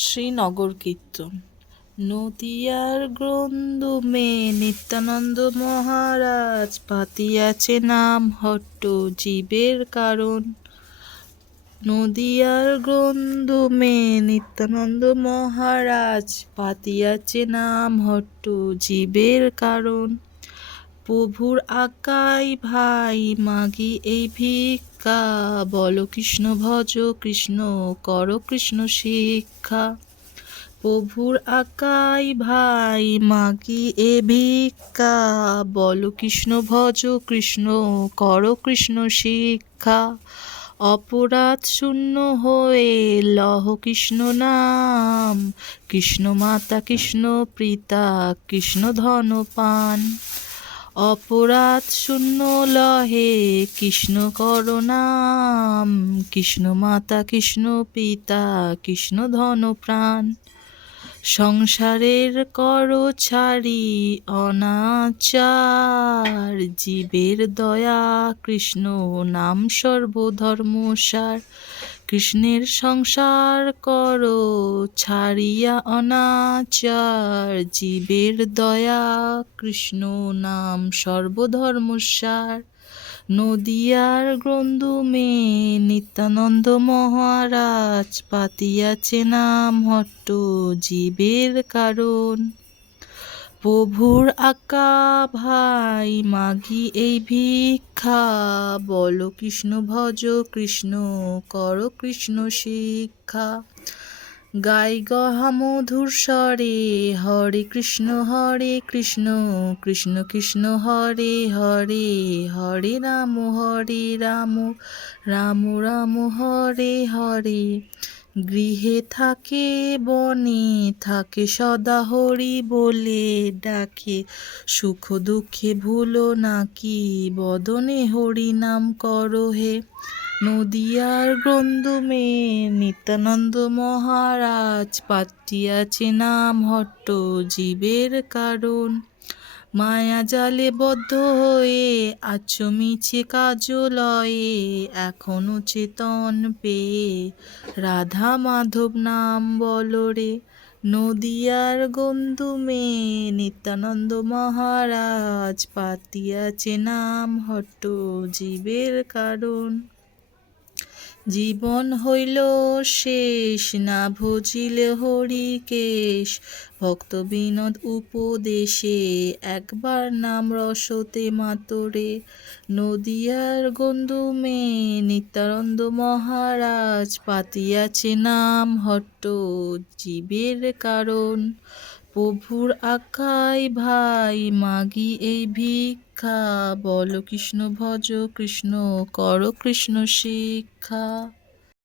শ্রীনগর কীর্তন। নদিয়ার গ্রন্দমে নিত্যানন্দ মহারাজ পাতিয়াছে নাম হট্ট জীবের কারণ। নদিয়ার গ্রন্দমে নিত্যানন্দ মহারাজ পাতিয়াছে নাম হট্ট জীবের কারণ। প্রভুর আজ্ঞায় ভাই মাগি এই ভিক্ষা, বলো কৃষ্ণ ভজ কৃষ্ণ কর কৃষ্ণ শিক্ষা। প্রভুর আজ্ঞায় ভাই মাগি এ ভিক্ষা, বলো কৃষ্ণ ভজ কৃষ্ণ কর কৃষ্ণ শিক্ষা। অপরাধ শূন্য হয়ে লহ কৃষ্ণ নাম, কৃষ্ণ মাতা কৃষ্ণ পিতা কৃষ্ণ ধন পান। অপরাধ শূন্য লহে কৃষ্ণ কর নাম, কৃষ্ণ মাতা কৃষ্ণ পিতা কৃষ্ণ ধন প্রাণ। সংসারের কর ছাড়ি অনাচার, জীবের দয়া কৃষ্ণ নাম সর্বধর্মসার। কৃষ্ণের সংসার কর ছাড়িয়া অনাচার, জীবের দয়া কৃষ্ণ নাম সর্বধর্মসার। নদিয়ার গ্রন্দমে নিত্যানন্দ মহারাজ পাতিয়াছে নাম হট্ট জীবের কারণ। প্রভুর আজ্ঞা ভাই মাগি এই ভিক্ষা, বলো কৃষ্ণ ভজ কৃষ্ণ কর কৃষ্ণ শিক্ষা। গাই গহা মধুর স্বরে হরে কৃষ্ণ কৃষ্ণ কৃষ্ণ হরে হরে, হরে রাম রাম রাম হরে হরে। গৃহে থাকে বনে থাকে সদা হরি বলে ডাকে, সুখ দুঃখে ভুলো নাকি বদনে হরি নাম করো হে। নদিয়ার গ্রন্দমে নিত্যানন্দ মহারাজ পাতিয়াছে নাম হট্ট জীবের কারণ। মায়া জালে বদ্ধ হয়ে আছো মিছে কাজলয়ে, এখনো চেতন পেয়ে রাধা মাধব নাম বলো রে। নদিয়ার গ্রন্দমে নিত্যানন্দ মহারাজ পাতিয়াছে নাম হট্ট জীবের কারণ। জীবন হইল শেষ না ভজিলে হরিকেশ, ভক্ত বিনোদ উপদেশে একবার নাম রসতে মাতরে। নদিয়ার গ্রন্দমে নিত্যানন্দ মহারাজ পাতিয়াছে নাম হট্ট জীবের কারণ। প্রভুর আজ্ঞায় ভাই মাগি এই ভিক্ষা, বলো কৃষ্ণ ভজ কৃষ্ণ কর কৃষ্ণ শিক্ষা।